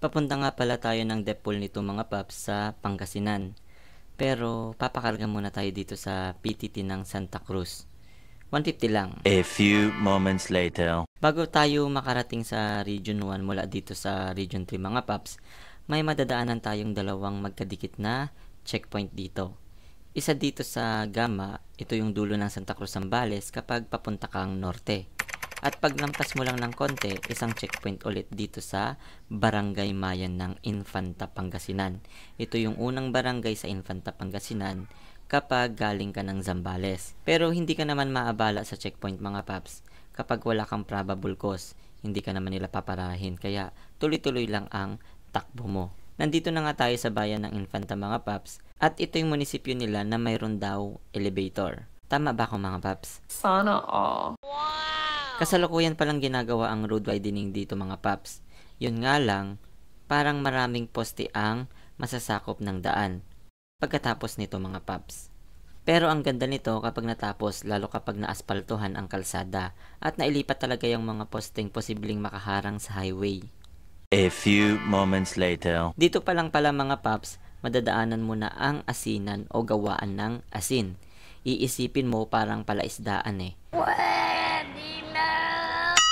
Papunta nga pala tayo ng depth pool nito mga paps sa Pangasinan. Pero papakarga muna tayo dito sa PTT ng Santa Cruz. 150 lang. A few moments later. Bago tayo makarating sa Region 1 mula dito sa Region 3 mga paps, may madadaanan tayong dalawang magkadikit na checkpoint dito. Isa dito sa Gama, ito yung dulo ng Santa Cruz Zambales kapag papunta kang norte. At paglampas mo lang ng konti, isang checkpoint ulit dito sa Barangay Mayan ng Infanta, Pangasinan. Ito yung unang barangay sa Infanta, Pangasinan kapag galing ka ng Zambales. Pero hindi ka naman maabala sa checkpoint mga paps kapag wala kang probable cause. Hindi ka naman nila paparahin kaya tuloy-tuloy lang ang takbo mo. Nandito na nga tayo sa bayan ng Infanta mga paps at ito yung munisipyo nila na mayroon daw elevator. Tama ba ako mga paps? Sana all. Kasalukuyan palang ginagawa ang road widening dito mga paps. Yun nga lang, parang maraming poste ang masasakop ng daan pagkatapos nito mga paps. Pero ang ganda nito kapag natapos lalo kapag naaspaltuhan ang kalsada at nailipat talaga yung mga posteng posibleng makaharang sa highway. A few moments later. Dito pa lang pala mga paps, madadaanan mo na ang asinan o gawaan ng asin. Iisipin mo parang palaisdaan eh.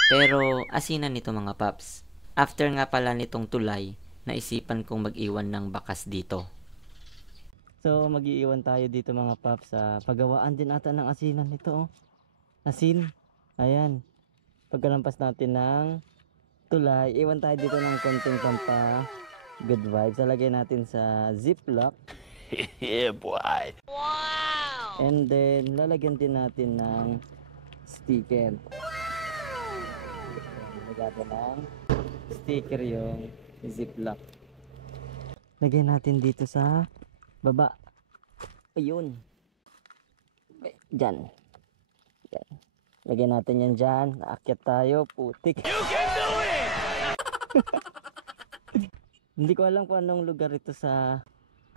Pero asinan nito mga paps. After nga pala nitong tulay, naisipan kong mag-iwan ng bakas dito. So mag-iiwan tayo dito mga paps sa paggawaan din ata ng asinan nito oh. Asin. Ayan. Pagkalampas natin ng tulay, iwan tayo dito ng konting pampa good vibes. Lalagay natin sa ziplock. Yeah, boy. And then lalagyan din natin ng sticker. Lagyan ng sticker yung ziplock. Lagyan natin dito sa baba. Ayun. Diyan. Diyan. Lagyan natin yan dyan. Aakyat tayo. Putik. You can do it! Hindi ko alam kung anong lugar ito sa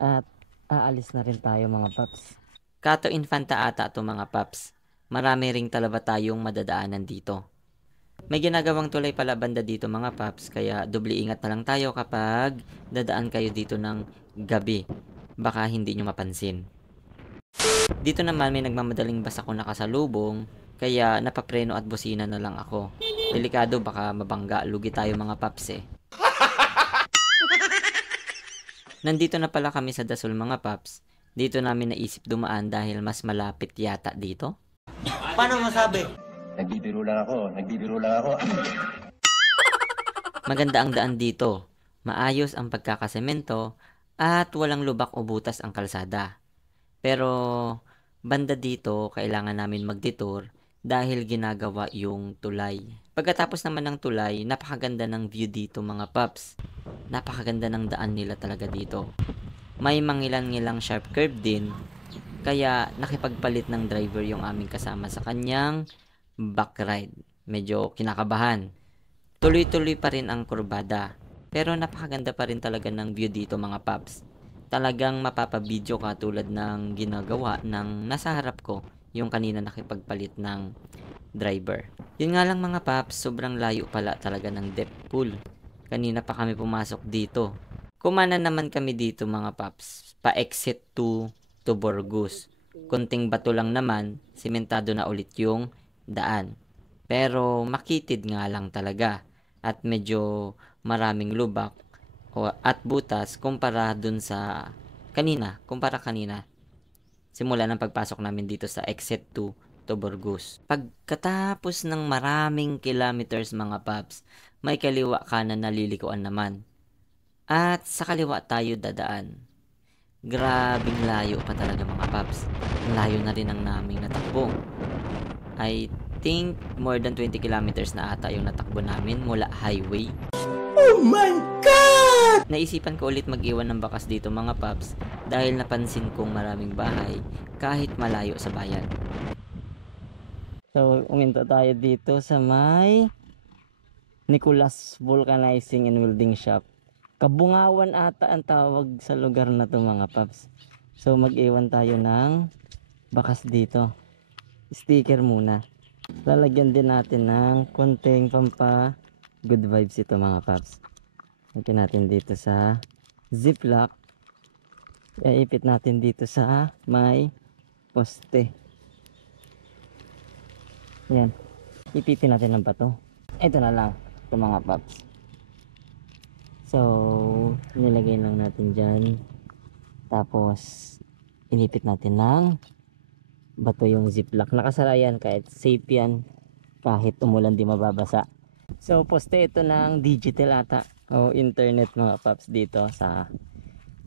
at aalis na rin tayo mga paps. Cato Infanta ata ito mga paps. Marami ring talaba tayong madadaanan dito. May ginagawang tulay pala banda dito mga paps, kaya doble ingat na lang tayo kapag dadaan kayo dito ng gabi. Baka hindi nyo mapansin. Dito naman may nagmamadaling bus ako nakasalubong, kaya napapreno at busina na lang ako. Delikado baka mabangga, lugi tayo mga paps eh. Nandito na pala kami sa Dasol mga paps. Dito namin naisip dumaan dahil mas malapit yata dito. Paano masabi? Nagbibiro lang ako. Maganda ang daan dito. Maayos ang pagkakasemento at walang lubak o butas ang kalsada. Pero banda dito kailangan namin mag-detour dahil ginagawa yung tulay. Pagkatapos naman ng tulay, napakaganda ng view dito mga paps. Napakaganda ng daan nila talaga dito. May mangilan-ngilang sharp curve din, kaya nakipagpalit ng driver yung aming kasama sa kanyang back ride. Medyo kinakabahan. Tuloy-tuloy pa rin ang kurbada. Pero napakaganda pa rin talaga ng view dito mga paps. Talagang mapapabidyo ka tulad ng ginagawa ng nasa harap ko, yung kanina nakipagpalit ng driver. Yun nga lang mga paps, sobrang layo pala talaga ng depth pool. Kanina pa kami pumasok dito. Kumana naman kami dito mga paps, pa-exit to Burgos. Kunting bato lang naman, simentado na ulit yung daan. Pero makitid nga lang talaga at medyo maraming lubak at butas kumpara dun sa kumpara kanina. Simula ng pagpasok namin dito sa exit to Burgos. Pagkatapos ng maraming kilometers mga paps, may kaliwa kanan na lilikuan naman. At sa kaliwa tayo dadaan. Grabing layo pa talaga mga paps. Layo na rin ang naming natakbo. I think more than 20 kilometers na ata yung natakbo namin mula highway. Oh my God! Naisipan ko ulit mag-iwan ng bakas dito mga paps dahil napansin kong maraming bahay kahit malayo sa bayan. So, uminto tayo dito sa may Nicolas Vulcanizing and Welding Shop. Kabungawan ata ang tawag sa lugar na to mga paps. So mag-iwan tayo ng bakas dito. Sticker muna. Lalagyan din natin ng konting pampa good vibes ito mga paps. Lagyan natin dito sa ziplock. Iipit natin dito sa may poste. Yan. Ipitin natin ng bato. Ito na lang. Ito mga paps. So, nilagay lang natin dyan. Tapos, inipit natin ng bato yung ziplock. Nakasara yan kahit safe yan. Kahit umulan di mababasa. So, poste ito ng digital ata. O internet mga paps dito sa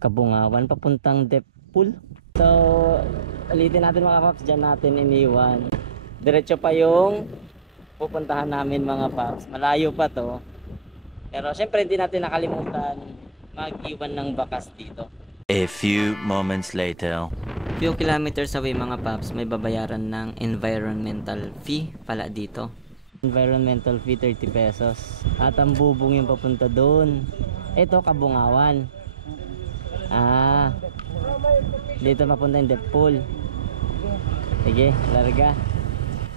Kabungawan papuntang depth pool. So, ulitin natin mga paps. Dyan natin iniwan. Diretso pa yung pupuntahan namin mga paps. Malayo pa to. Pero syempre hindi natin nakalimutan mag-iwan ng bakas dito. A few moments later. Few kilometers away mga paps, may babayaran ng environmental fee pala dito. Environmental fee 30 pesos. At ang bubong yung papunta doon. Ito Kabungawan. Dito papunta yung depth pool. Sige, larga.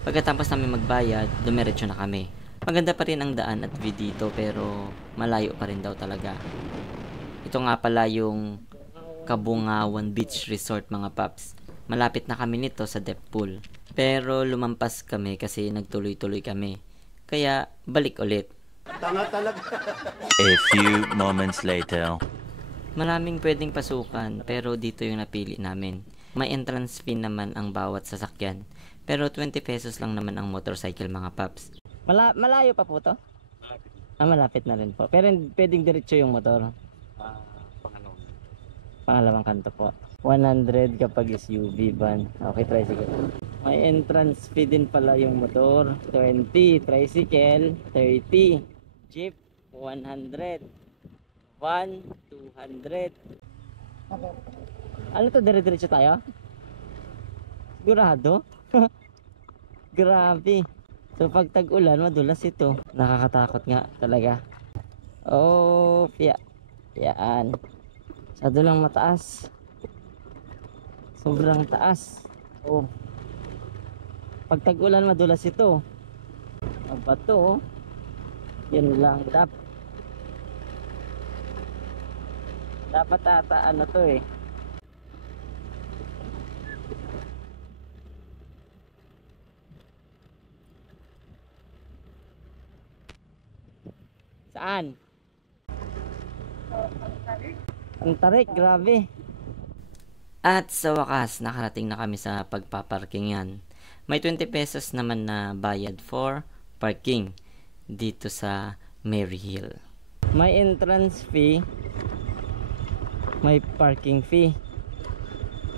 Pagkatapos namin magbayad, dumiretso na kami. Maganda pa rin ang daan at view dito pero malayo pa rin daw talaga. Ito nga pala yung Kabungawan Beach Resort mga paps. Malapit na kami nito sa depth pool. Pero lumampas kami kasi nagtuloy-tuloy kami. Kaya balik ulit. A few moments later. Maraming pwedeng pasukan pero dito yung napili namin. May entrance fee naman ang bawat sasakyan. Pero 20 pesos lang naman ang motorcycle mga paps. Malayo pa po to? Malapit na rin po. Pero pwedeng diretso yung motor. Pangalawang kanto po. 100 kapag SUV van. Okay, tricycle. May entrance fee din pala yung motor. 20. Tricycle, 30. Jeep, 100. Van, 200. Ano to? Dire-diretso tayo? Sigurado? Grabe. So pag tag-ulan, madulas ito. Nakakatakot nga talaga. Oh, yan. Masyado lang mataas. Sobrang taas. Oh. Pag tag-ulan, madulas ito. Ang bato, yan lang. Dapat ata ano to eh. Saan? Ang tarik, grabe. At sa wakas, nakarating na kami sa pagpaparkingan. May 20 pesos naman na bayad for parking dito sa Maryhill. May entrance fee. May parking fee.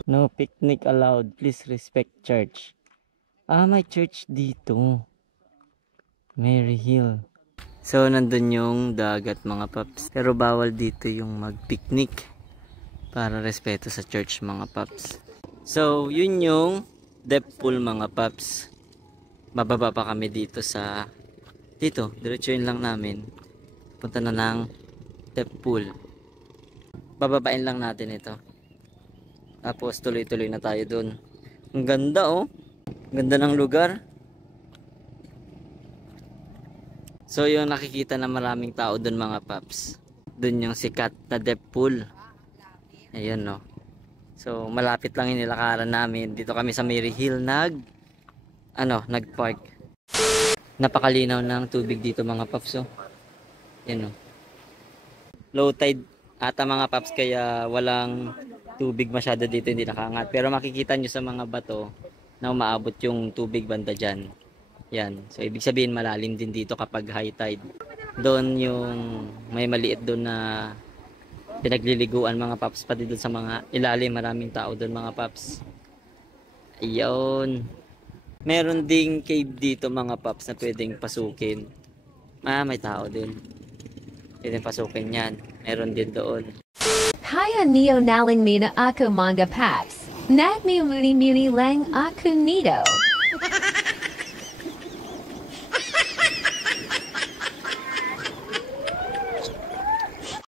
No picnic allowed. Please respect church. May church dito. Maryhill. So, nandun yung dagat mga paps. Pero bawal dito yung mag-picnic. Para respeto sa church mga paps. So, yun yung depth pool mga paps. Bababa pa kami dito sa... Dito, diretsuin lang namin. Punta na ng depth pool. Bababain lang natin ito. Tapos tuloy-tuloy na tayo dun. Ang ganda oh. Ang ganda ng lugar. So yung nakikita na maraming tao dun mga paps. Dun yung sikat na depth pool. Ayun no. So malapit lang yung nilakaran namin. Dito kami sa Maryhill nagpark. Napakalinaw ng tubig dito mga paps oh. Yan no. Low tide ata mga paps kaya walang tubig masyado dito, hindi nakaangat. Pero makikita nyo sa mga bato na umaabot yung tubig banda dyan. Yan. So ibig sabihin malalim din dito kapag high tide. Doon yung may maliit doon na pinagliliguan mga paps, pati doon sa mga ilalim maraming tao doon mga paps. Ayun. Meron ding cave dito mga paps na pwedeng pasukin. May tao din. Pwedeng pasukin yan. Meron din doon. Kaya neo naling mina ako mga paps. Nagmi muli lang ako nito.